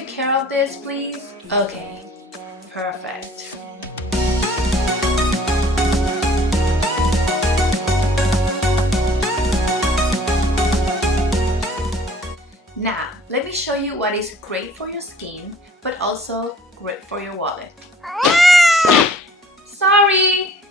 take care of this, please? Okay, perfect. Now, let me show you what is great for your skin, but also great for your wallet. Sorry!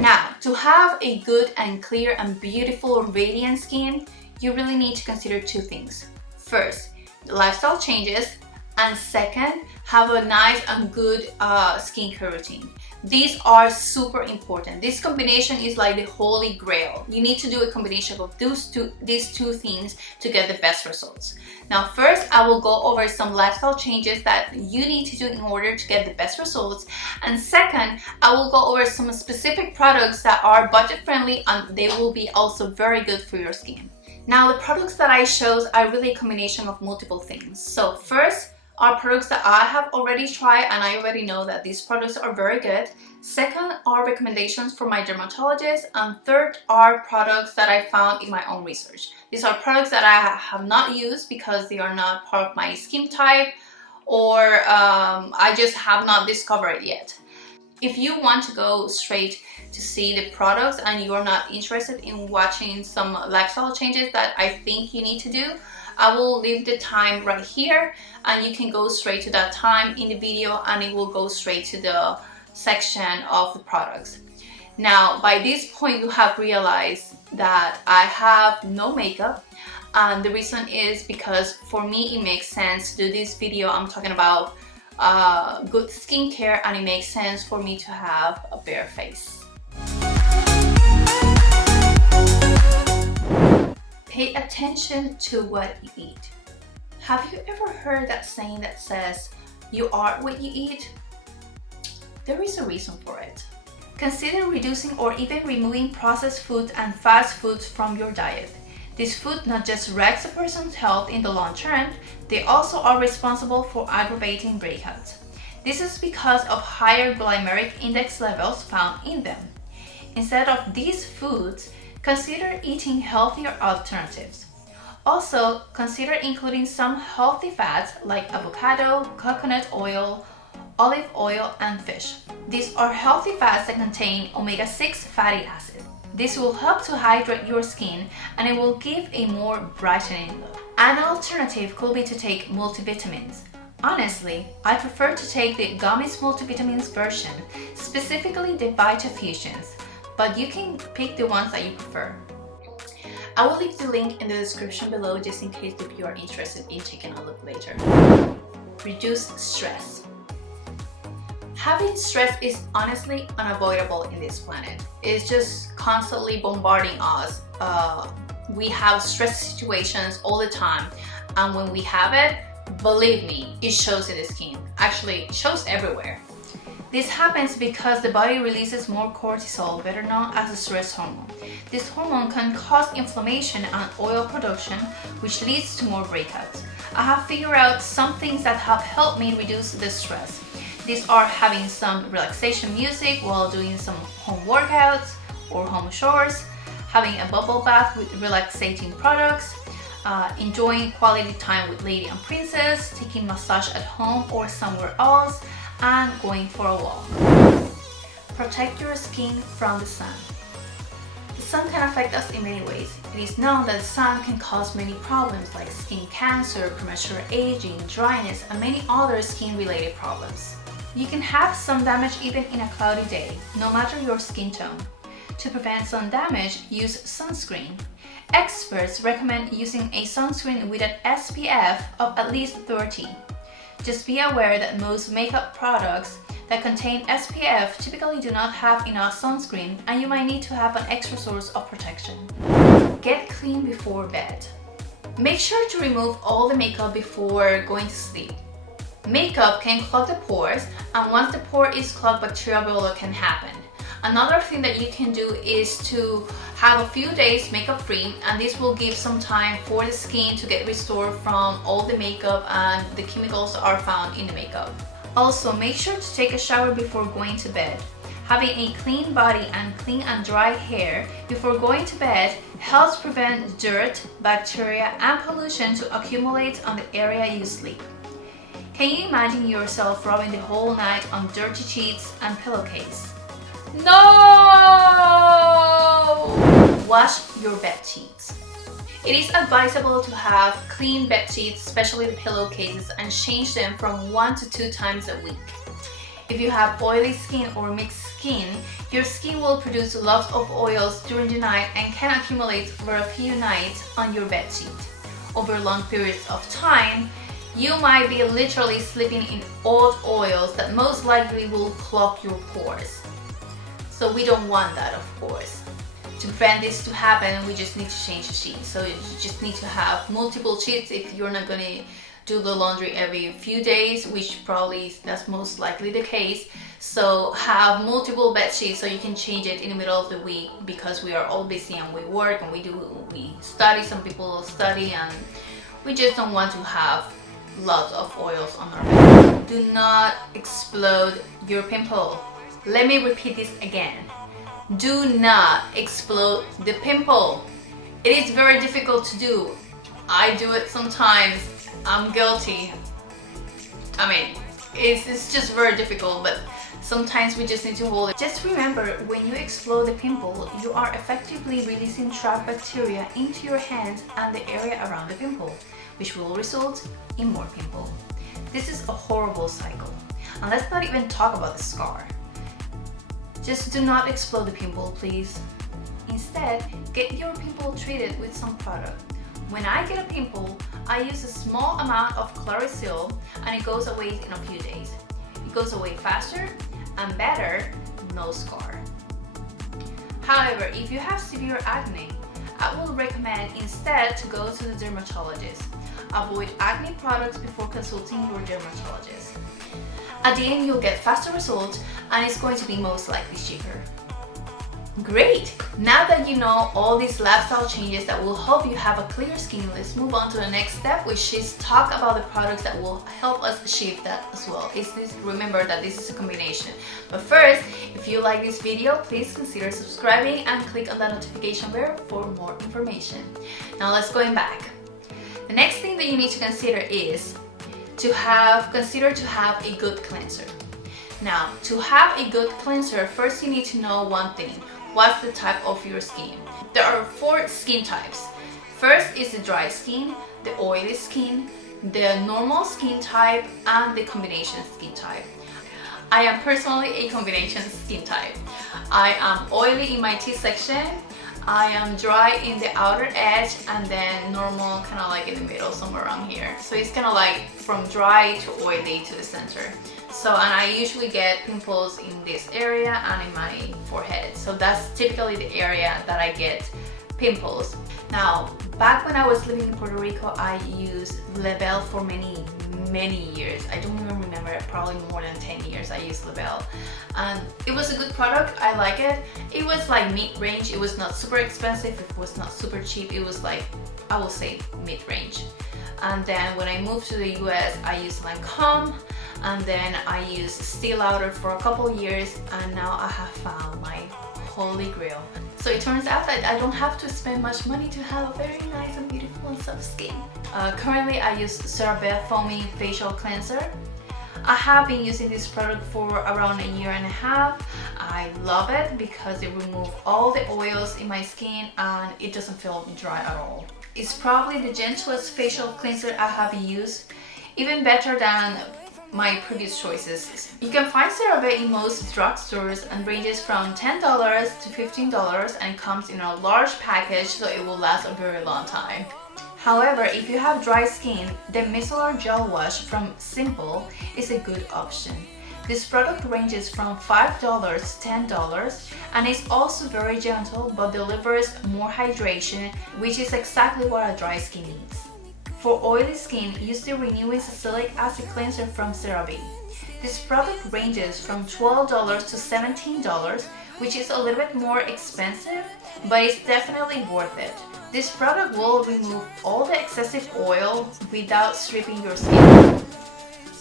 Now, to have a good and clear and beautiful radiant skin, you really need to consider two things. First, lifestyle changes, and second, have a nice and good skincare routine. These are super important. This combination is like the holy grail. You need to do a combination of these two things to get the best results. Now, first, I will go over some lifestyle changes that you need to do in order to get the best results. And second, I will go over some specific products that are budget friendly and they will be also very good for your skin. Now, the products that I chose are really a combination of multiple things. So first, are products that I have already tried and I already know that these products are very good. Second are recommendations from my dermatologist, and third are products that I found in my own research. These are products that I have not used because they are not part of my skin type, or I just have not discovered it yet. If you want to go straight to see the products and you're not interested in watching some lifestyle changes that I think you need to do, I will leave the time right here and you can go straight to that time in the video and it will go straight to the section of the products. Now, by this point you have realized that I have no makeup, and the reason is because for me it makes sense to do this video. I'm talking about good skincare and it makes sense for me to have a bare face. Pay attention to what you eat. Have you ever heard that saying that says, you are what you eat? There is a reason for it. Consider reducing or even removing processed foods and fast foods from your diet. These foods not just wrecks a person's health in the long term, they also are responsible for aggravating breakouts. This is because of higher glycemic index levels found in them. Instead of these foods, consider eating healthier alternatives. Also, consider including some healthy fats like avocado, coconut oil, olive oil, and fish. These are healthy fats that contain omega-6 fatty acids. This will help to hydrate your skin and it will give a more brightening look. An alternative could be to take multivitamins. Honestly, I prefer to take the Gummies multivitamins version, specifically the Vitafusions, but you can pick the ones that you prefer. I will leave the link in the description below just in case if you are interested in taking a look later. Reduce stress. Having stress is honestly unavoidable in this planet. It's just constantly bombarding us. We have stress situations all the time, and when we have it, believe me, it shows in the skin. Actually, it shows everywhere. This happens because the body releases more cortisol, better known as the stress hormone. This hormone can cause inflammation and oil production, which leads to more breakouts. I have figured out some things that have helped me reduce the stress. These are having some relaxation music while doing some home workouts or home chores, having a bubble bath with relaxating products, enjoying quality time with lady and princess, taking massage at home or somewhere else, and going for a walk. Protect your skin from the sun. The sun can affect us in many ways. It is known that the sun can cause many problems like skin cancer, premature aging, dryness, and many other skin-related problems. You can have sun damage even in a cloudy day, no matter your skin tone. To prevent sun damage, use sunscreen. Experts recommend using a sunscreen with an SPF of at least 30. Just be aware that most makeup products that contain SPF typically do not have enough sunscreen and you might need to have an extra source of protection. Get clean before bed. Make sure to remove all the makeup before going to sleep. Makeup can clog the pores, and once the pore is clogged, bacterial buildup can happen. Another thing that you can do is to have a few days makeup free, and this will give some time for the skin to get restored from all the makeup and the chemicals that are found in the makeup. Also, make sure to take a shower before going to bed. Having a clean body and clean and dry hair before going to bed helps prevent dirt, bacteria, and pollution to accumulate on the area you sleep. Can you imagine yourself rubbing the whole night on dirty sheets and pillowcase? No! Wash your bed sheets. It is advisable to have clean bed sheets, especially the pillowcases, and change them from 1 to 2 times a week. If you have oily skin or mixed skin, your skin will produce lots of oils during the night and can accumulate over a few nights on your bed sheet. Over long periods of time, you might be literally sleeping in old oils that most likely will clog your pores. So we don't want that, of course. To prevent this to happen, we just need to change the sheets. So you just need to have multiple sheets if you're not going to do the laundry every few days, which probably that's most likely the case. So have multiple bed sheets so you can change it in the middle of the week, because we are all busy and we work and we study. Some people study, and we just don't want to have lots of oils on our bed. Do not explode your pimple. Let me repeat this again. Do not explode the pimple. It is very difficult to do. I do it sometimes. I'm guilty. I mean, it's just very difficult, but sometimes we just need to hold it. Just remember, when you explode the pimple, you are effectively releasing trapped bacteria into your hands and the area around the pimple, which will result in more pimple. This is a horrible cycle. And let's not even talk about the scar. Just do not explode the pimple, please. Instead, get your pimple treated with some product. When I get a pimple, I use a small amount of Clearasil and it goes away in a few days. It goes away faster and better, no scar. However, if you have severe acne, I will recommend instead to go to the dermatologist. Avoid acne products before consulting your dermatologist. At the end, you'll get faster results and it's going to be most likely cheaper. Great! Now that you know all these lifestyle changes that will help you have a clear skin, let's move on to the next step, which is talk about the products that will help us achieve that as well. Remember that this is a combination. But first, if you like this video, please consider subscribing and click on the notification bell for more information. Now let's go back. The next thing that you need to consider is to have a good cleanser. Now, to have a good cleanser, first you need to know one thing. What's the type of your skin? There are 4 skin types. First is the dry skin, the oily skin, the normal skin type, and the combination skin type. I am personally a combination skin type. I am oily in my T-section, I am dry in the outer edge, and then normal kind of like in the middle, somewhere around here. So it's kind of like from dry to oily to the center. So, and I usually get pimples in this area and in my forehead. So that's typically the area that I get pimples. Now, back when I was living in Puerto Rico, I used Lebel for many years. I don't even remember, probably more than 10 years I used Lebel. And it was a good product, I like it. It was like mid-range, it was not super expensive, it was not super cheap, it was like, I will say mid-range. And then when I moved to the US, I used Lancome, and then I used Stay Lauder for a couple years, and now I have found my holy grail. So it turns out that I don't have to spend much money to have a very nice and beautiful and soft skin. Currently I use CeraVe Foaming Facial Cleanser. I have been using this product for around a year and a half. I love it because it removes all the oils in my skin and it doesn't feel dry at all. It's probably the gentlest facial cleanser I have used, even better than my previous choices. You can find CeraVe in most drugstores and ranges from $10 to $15, and it comes in a large package, so it will last a very long time. However, if you have dry skin, the micellar gel wash from Pimple is a good option. This product ranges from $5 to $10 and is also very gentle but delivers more hydration, which is exactly what a dry skin needs. For oily skin, use the Renewing Salicylic Acid Cleanser from CeraVe. This product ranges from $12 to $17, which is a little bit more expensive, but it's definitely worth it. This product will remove all the excessive oil without stripping your skin.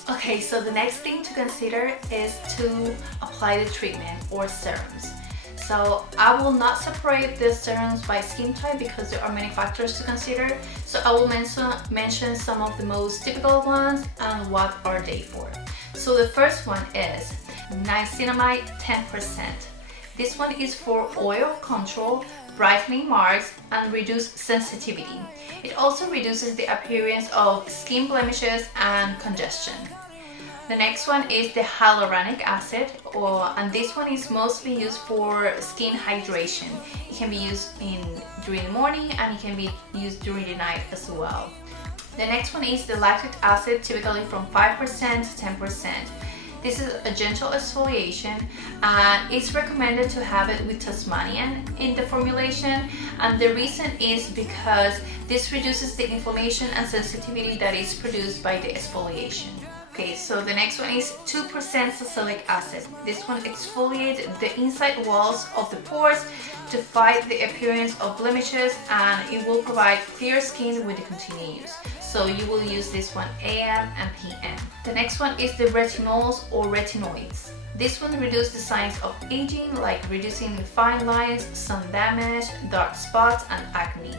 Okay, so the next thing to consider is to apply the treatment or serums. So I will not separate the serums by skin type because there are many factors to consider. So I will mention some of the most typical ones and what are they for. So the first one is niacinamide 10%. This one is for oil control, brightening marks, and reduced sensitivity. It also reduces the appearance of skin blemishes and congestion. The next one is the hyaluronic acid, and this one is mostly used for skin hydration. It can be used during the morning and it can be used during the night as well. The next one is the lactic acid, typically from 5% to 10%. This is a gentle exfoliation and it's recommended to have it with Tasmanian in the formulation, and the reason is because this reduces the inflammation and sensitivity that is produced by the exfoliation. Okay, so the next one is 2% salicylic acid. This one exfoliates the inside walls of the pores to fight the appearance of blemishes, and it will provide clear skin with the continued use. So you will use this one AM and PM. The next one is the retinols or retinoids. This one reduces the signs of aging, like reducing fine lines, sun damage, dark spots, and acne.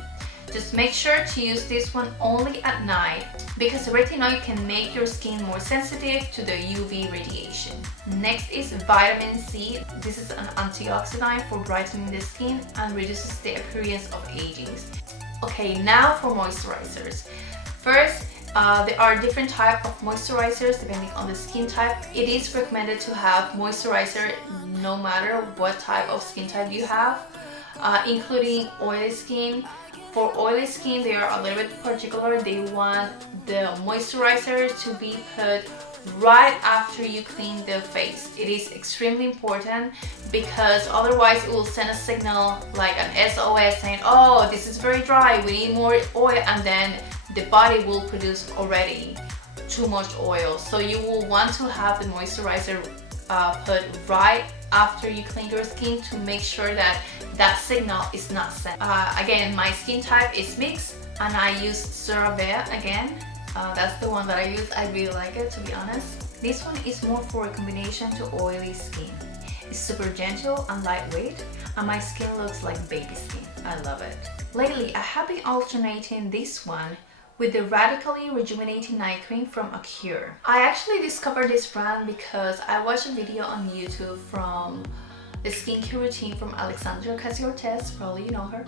Just make sure to use this one only at night because the retinoid can make your skin more sensitive to the UV radiation. Next is vitamin C. This is an antioxidant for brightening the skin and reduces the appearance of aging. Okay, now for moisturizers. First, there are different types of moisturizers depending on the skin type. It is recommended to have moisturizer no matter what type of skin type you have, including oily skin. For oily skin, they are a little bit particular. They want the moisturizer to be put right after you clean the face. It is extremely important because otherwise it will send a signal like an SOS saying, oh, this is very dry, we need more oil, and then the body will produce already too much oil. So you will want to have the moisturizer put right after you clean your skin to make sure that that signal is not sent. Again, my skin type is mixed and I use CeraVe again. That's the one that I use. I really like it, to be honest. This one is more for a combination to oily skin. It's super gentle and lightweight and my skin looks like baby skin. I love it. Lately, I have been alternating this one with the Radically Rejuvenating Night Cream from Acure. I actually discovered this brand because I watched a video on YouTube from the skincare routine from Alexandria Ocasio-Cortez, probably you know her.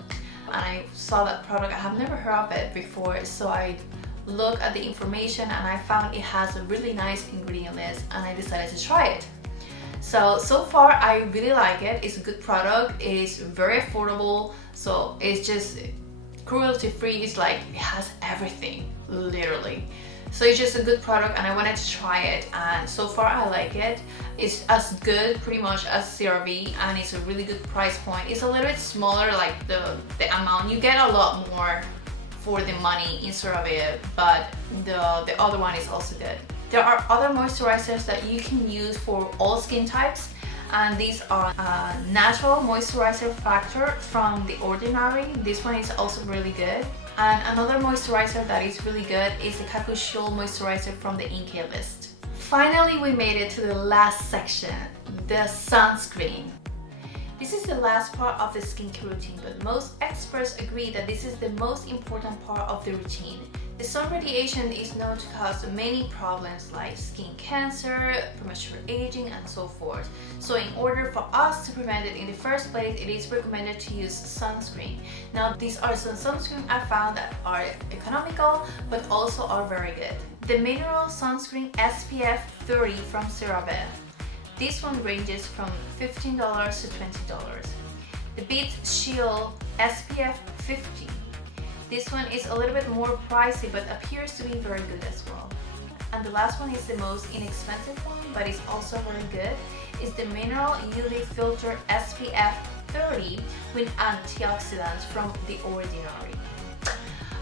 And I saw that product, I have never heard of it before, so I looked at the information and I found it has a really nice ingredient list and I decided to try it. So far I really like it. It's a good product, it's very affordable, so it's just cruelty free. It's like it has everything, literally. So it's just a good product and I wanted to try it, and so far I like it. It's as good pretty much as CeraVe and it's a really good price point. It's a little bit smaller, like the amount. You get a lot more for the money in CeraVe, but the other one is also good. There are other moisturizers that you can use for all skin types, and these are natural moisturizer factor from The Ordinary. This one is also really good. And another moisturizer that is really good is the Capuchol moisturizer from the INK list. Finally, we made it to the last section, the sunscreen. This is the last part of the skincare routine, but most experts agree that this is the most important part of the routine. The sun radiation is known to cause many problems like skin cancer, premature aging, and so forth. So in order for us to prevent it in the first place, it is recommended to use sunscreen. Now, these are some sunscreen I found that are economical, but also are very good. The Mineral Sunscreen SPF 30 from CeraVe. This one ranges from $15 to $20. The Beat Shield SPF 50. This one is a little bit more pricey but appears to be very good as well. And the last one is the most inexpensive one, but it's also very good. It's the Mineral UV Filter SPF 30 with antioxidants from The Ordinary.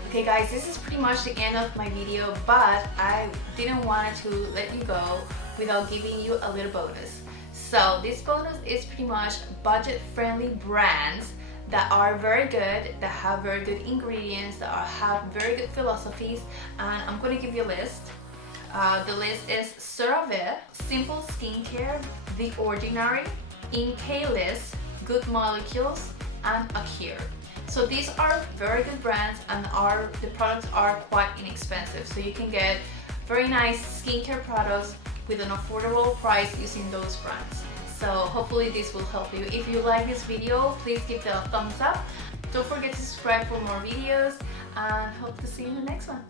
Okay guys, this is pretty much the end of my video, but I didn't want to let you go without giving you a little bonus. So this bonus is pretty much budget-friendly brands that are very good, that have very good ingredients, that have very good philosophies, and I'm going to give you a list. The list is CeraVe, Simple Skincare, The Ordinary, INK List, Good Molecules, and Acure. So these are very good brands, and the products are quite inexpensive. So you can get very nice skincare products with an affordable price using those brands. So hopefully this will help you. If you like this video, please give it a thumbs up. Don't forget to subscribe for more videos, and hope to see you in the next one.